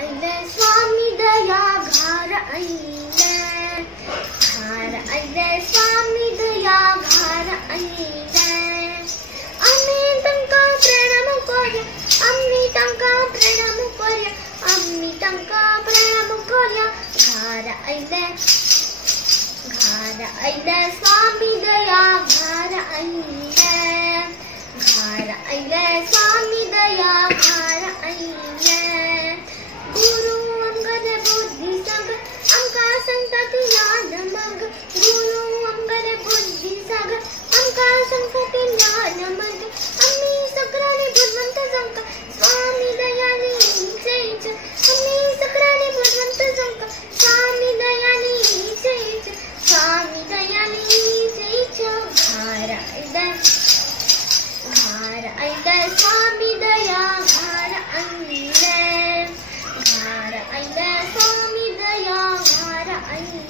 आइले स्वामी दया घर आइले स्वामी दया घर आइले अम्मी तंका प्रणाम करिया अम्मी तंका प्रणाम करिया अम्मी तंका प्रणाम करिया घर आइले स्वामी दया घर आइले स्वामी दया घर आइले गुरु अंगद बुद्धि सागर अंका संतति ज्ञान मग गुरु अंगद बुद्धि सागर अंका संतति ज्ञान मग अम्मी सक्राने बुद्धवंत संका स्वामी दयानी जैच अम्मी सक्राने बुद्धवंत संका स्वामी दयानी जैच स्वामी दयानी जैच घर आइले स्वामी दया घर आइले स्वामी दया घर आइले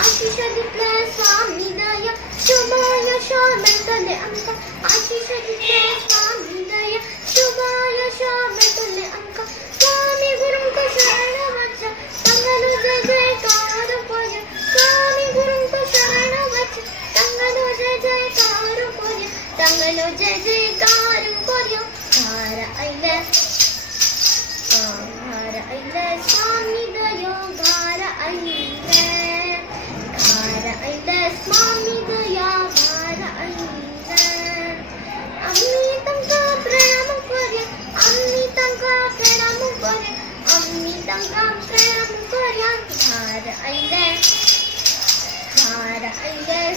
आशीष दिले स्वामी दया शुभाय शामेतले अंका आशीष दिले स्वामी दया शुभाय शामेतले अंका स्वामी गुरु को शरण वच तंगनु जय जयकार कोय स्वामी गुरु को शरण वच तंगनु जय जयकार कोय तंगनु जय जयकार कोय घर आइले स्वामी दया घर आइले स्वामी दया घर आइले अम्मी तंका प्रणाम करिया अम्मी तंका प्रणाम करिया अम्मी तंका प्रणाम करिया घर आइले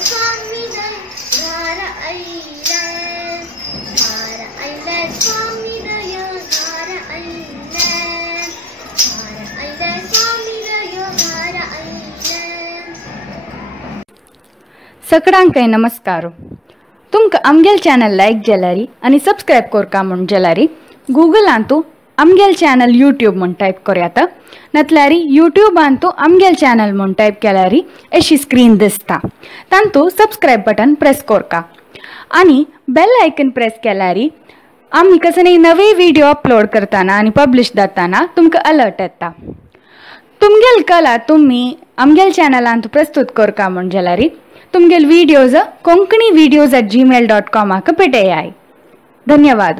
स्वामी दया घर आइले स्वामी दया घर आइले स्वामी दया घर आइले सगळ्यांकय नमस्कार। तुमकां आमगेल चॅनल लायक जाल्यारी आनी सबस्क्रायब करका म्हूण जाल्यारी गुगलान तूं आमगेल चॅनल यूट्यूब म्हूण टायप करयाता नातल्यारी यूट्यूबान तूं आमगेल चॅनल म्हूण टायप केल्यारी अशी स्क्रीन दिसता तांतूं सबस्क्रायब बटन प्रेस करका आनी बेल आयकन प्रेस केल्यारी आमी कसले नवे व्हिडिओ अपलोड करताना आनी पब्लिश जाताना तुमकां अलर्ट येता। तुमगेल कला तुमी आमगेल चॅनलांत प्रस्तुत करका म्हूण जाल्यारी तुमगेल वीडियोज konkanivideos@gmail.com पेटयाय। धन्यवाद।